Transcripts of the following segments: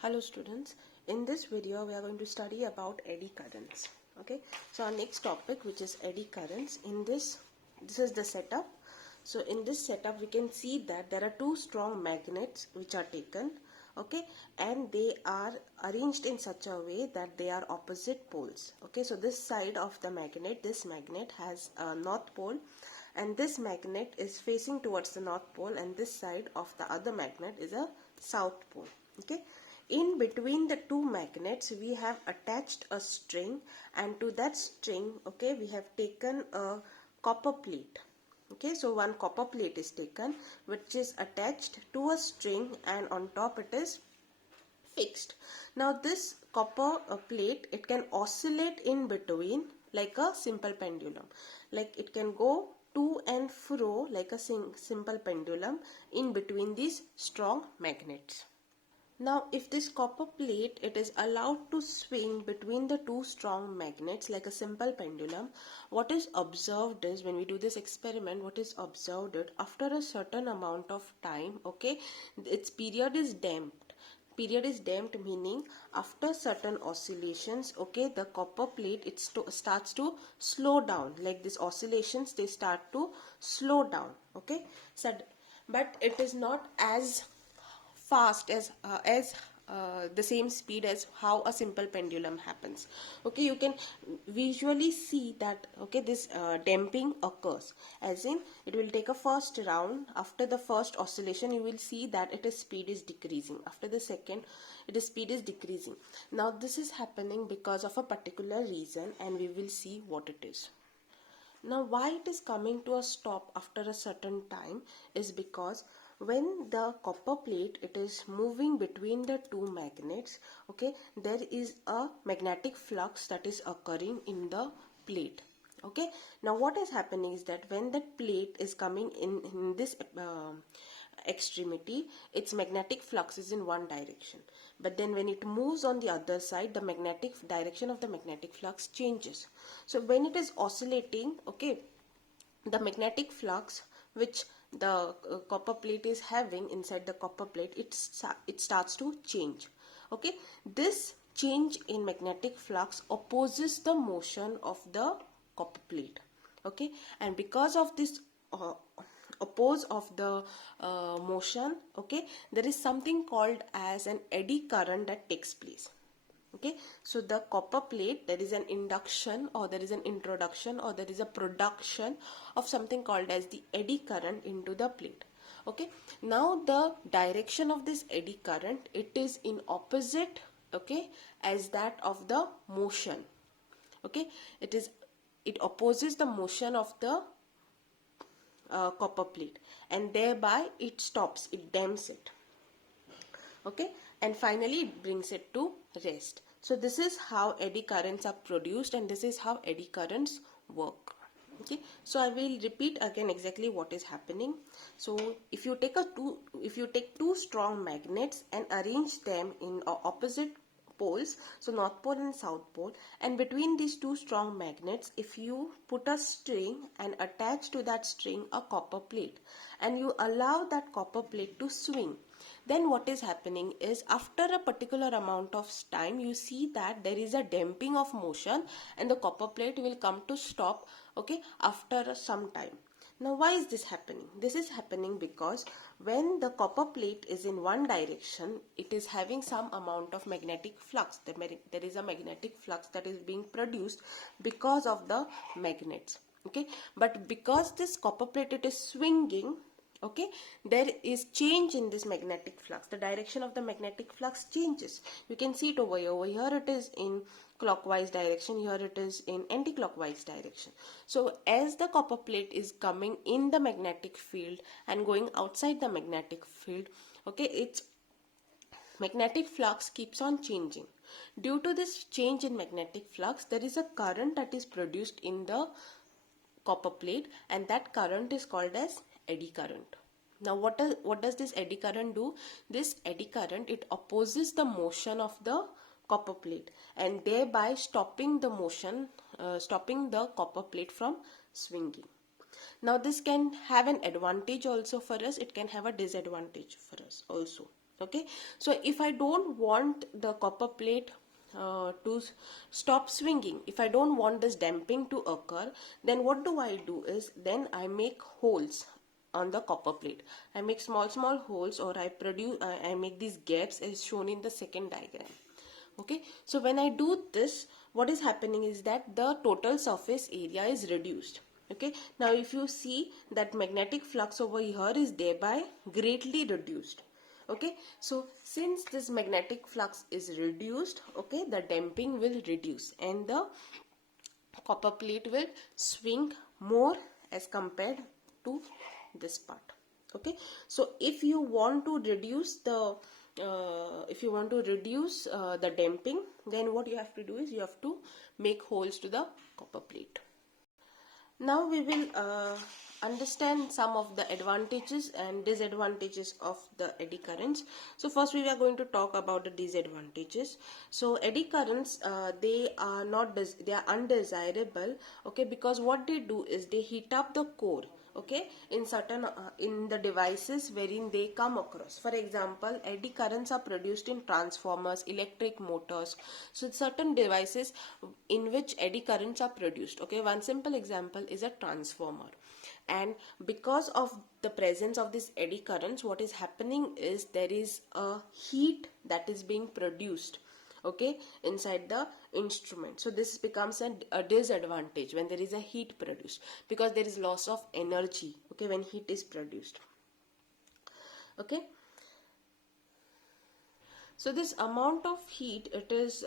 Hello students, in this video we are going to study about eddy currents. Okay, so our next topic, which is eddy currents. This is the setup. So in this setup we can see that there are two strong magnets which are taken, okay, and they are arranged in such a way that they are opposite poles. Okay, so this side of the magnet, this magnet has a north pole, and this magnet is facing towards the north pole, and this side of the other magnet is a south pole. Okay, in between the two magnets we have attached a string, and to that string, okay, we have taken a copper plate. Okay, so one copper plate is taken which is attached to a string, and on top it is fixed. Now this copper plate, it can oscillate in between like a simple pendulum. Like it can go to and fro like a simple pendulum in between these strong magnets. Now if this copper plate, it is allowed to swing between the two strong magnets like a simple pendulum, what is observed is, when we do this experiment, what is observed is after a certain amount of time, okay, its period is damped. Period is damped meaning after certain oscillations, okay, the copper plate, it starts to slow down. Like these oscillations, they start to slow down, okay. So but it is not as fast as the same speed as how a simple pendulum happens. Okay, you can visually see that, okay, this damping occurs, as in it will take a first round. After the first oscillation you will see that its speed is decreasing. After the second, its speed is decreasing. Now this is happening because of a particular reason, and we will see what it is. Now why it is coming to a stop after a certain time is because when the copper plate, it is moving between the two magnets, okay, there is a magnetic flux that is occurring in the plate. Okay, now what is happening is that when that plate is coming in this extremity, its magnetic flux is in one direction, but then when it moves on the other side, the magnetic direction of the magnetic flux changes. So when it is oscillating, okay, the magnetic flux which the copper plate is having inside the copper plate, it starts to change. Okay, this change in magnetic flux opposes the motion of the copper plate. Okay, and because of this oppose of the motion, okay, there is something called as an eddy current that takes place. Okay, so the copper plate, there is an induction, or there is an introduction, or there is a production of something called as the eddy current into the plate. Okay, now the direction of this eddy current, it is in opposite, okay, as that of the motion. Okay, it opposes the motion of the copper plate, and thereby it stops, it damps it. Okay, and finally it brings it to rest. So this is how eddy currents are produced, and this is how eddy currents work. Okay, so I will repeat again exactly what is happening. So if you take two strong magnets and arrange them in opposite poles, so north pole and south pole, and between these two strong magnets, if you put a string and attach to that string a copper plate, and you allow that copper plate to swing, then what is happening is after a particular amount of time, you see that there is a damping of motion, and the copper plate will come to stop, okay, after some time. Now why is this happening? This is happening because when the copper plate is in one direction, it is having some amount of magnetic flux. There is a magnetic flux that is being produced because of the magnets. Okay, but because this copper plate, it is swinging, okay, there is change in this magnetic flux. The direction of the magnetic flux changes. You can see it over here. Over here it is in clockwise direction, here it is in anti-clockwise direction. So as the copper plate is coming in the magnetic field and going outside the magnetic field, okay, its magnetic flux keeps on changing. Due to this change in magnetic flux, there is a current that is produced in the copper plate, and that current is called as eddy current. Now what does this eddy current do? This eddy current, it opposes the motion of the copper plate, and thereby stopping the motion, stopping the copper plate from swinging. Now this can have an advantage also for us, it can have a disadvantage for us also. Okay, so if I don't want the copper plate to stop swinging, if I don't want this damping to occur, then what do I do is, then I make holes on the copper plate. I make small holes, or I make these gaps as shown in the second diagram. Okay, so when I do this, what is happening is that the total surface area is reduced. Okay, now if you see that magnetic flux over here is thereby greatly reduced. Okay, so since this magnetic flux is reduced, okay, the damping will reduce and the copper plate will swing more as compared to this part. Okay, so if you want to reduce the the damping, then what you have to do is you have to make holes to the copper plate. Now we will understand some of the advantages and disadvantages of the eddy currents. So first we are going to talk about the disadvantages. So eddy currents, they are undesirable, okay, because what they do is they heat up the core, okay, in certain in the devices wherein they come across. For example, eddy currents are produced in transformers, electric motors, so certain devices in which eddy currents are produced. Okay, one simple example is a transformer, and because of the presence of this eddy currents, what is happening is there is a heat that is being produced, okay, inside the instrument. So this becomes a disadvantage when there is a heat produced, because there is loss of energy, okay, when heat is produced. Okay, so this amount of heat, it is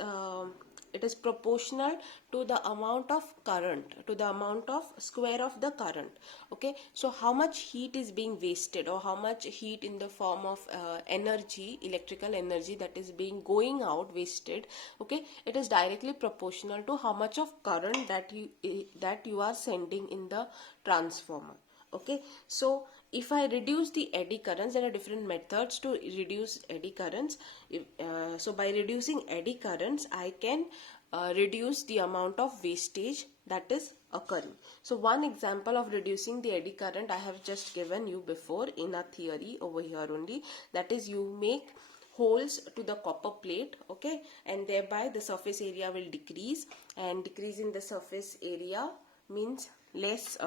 proportional to the amount of current, to the amount of square of the current. Okay, so how much heat is being wasted, or how much heat in the form of energy, electrical energy, that is being going out wasted, okay, it is directly proportional to how much of current that you are sending in the transformer. Okay, so if I reduce the eddy currents, there are different methods to reduce eddy currents. So by reducing eddy currents, I can reduce the amount of wastage that is occurring. So one example of reducing the eddy current I have just given you before in a theory over here only, that is, you make holes to the copper plate, okay, and thereby the surface area will decrease, and decrease in the surface area means less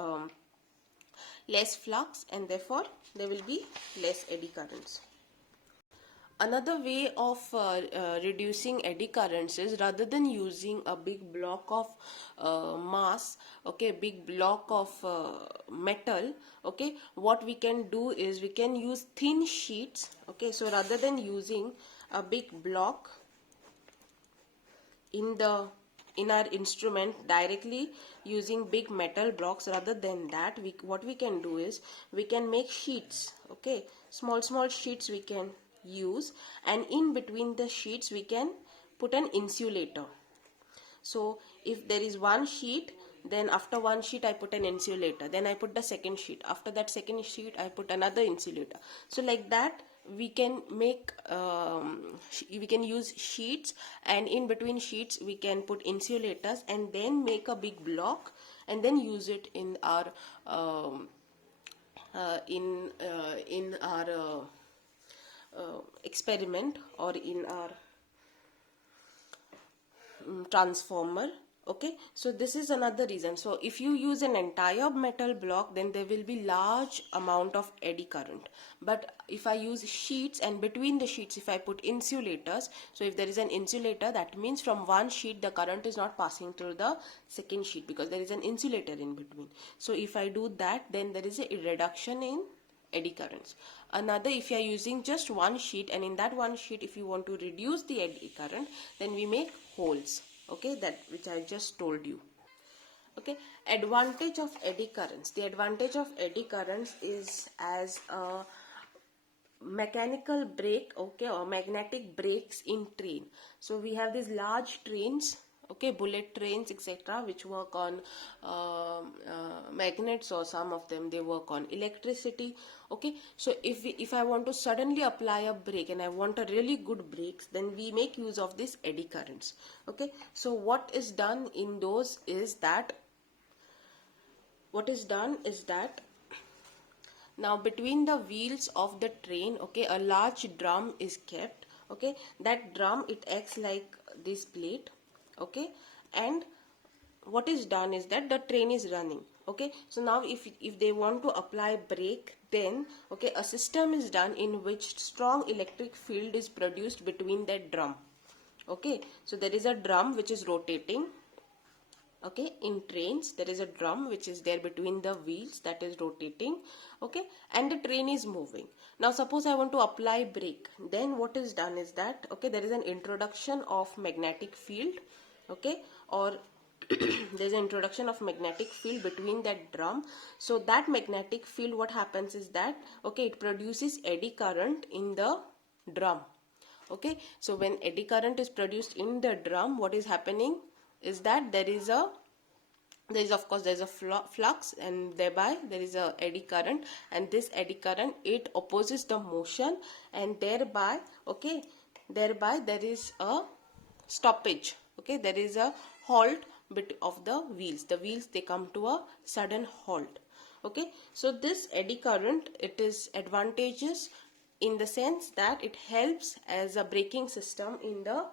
flux, and therefore there will be less eddy currents. Another way of reducing eddy currents is, rather than using a big block of mass, okay, big block of metal, okay, what we can do is we can use thin sheets. Okay, so rather than using a big block in our instrument directly using big metal blocks, rather than that, what we can do is we can make sheets, okay, small sheets we can use, and in between the sheets we can put an insulator. So if there is one sheet, then after one sheet I put an insulator, then I put the second sheet, after that second sheet I put another insulator. So like that we can make we can use sheets, and in between sheets we can put insulators, and then make a big block, and then use it in our experiment, or in our transformer. Okay, so this is another reason. So if you use an entire metal block, then there will be large amount of eddy current. But if I use sheets, and between the sheets if I put insulators, so if there is an insulator, that means from one sheet the current is not passing through the second sheet, because there is an insulator in between. So if I do that, then there is a reduction in eddy currents. Another, if you are using just one sheet, and in that one sheet if you want to reduce the eddy current, then we make holes, okay, that which I just told you. Okay, advantage of eddy currents. The advantage of eddy currents is as a mechanical brake, okay, or magnetic brakes in train. So we have these large trains, okay, bullet trains, etc., which work on magnets, or some of them they work on electricity. Okay, so if I want to suddenly apply a brake and I want a really good brakes, then we make use of these eddy currents. Okay, so what is done in those is that Now between the wheels of the train, okay, a large drum is kept. Okay, that drum, it acts like this plate. Okay, and what is done is that the train is running. Okay, so now if they want to apply brake, then okay, a system is done in which strong electric field is produced between that drum. Okay, so there is a drum which is rotating. Okay, in trains there is a drum which is there between the wheels that is rotating. Okay, and the train is moving. Now suppose I want to apply brake, then what is done is that okay, there is an introduction of magnetic field. Okay, or there is an introduction of magnetic field between that drum. So that magnetic field, what happens is that okay, it produces eddy current in the drum. Okay, so when eddy current is produced in the drum, what is happening is that there is of course there is a flux, and thereby there is a eddy current, and this eddy current, it opposes the motion, and thereby okay, thereby there is a stoppage. Okay, there is a halt bit of the wheels. The wheels, they come to a sudden halt. Okay, so this eddy current, it is advantageous in the sense that it helps as a braking system in the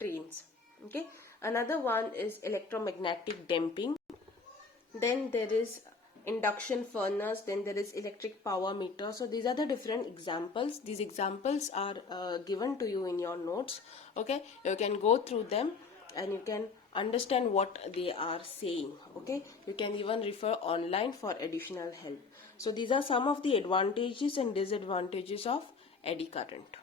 trains. Okay, another one is electromagnetic damping. Then there is induction furnace, then there is electric power meter. So these are the different examples. These examples are given to you in your notes. Okay, you can go through them and you can understand what they are saying. Okay, you can even refer online for additional help. So these are some of the advantages and disadvantages of eddy current.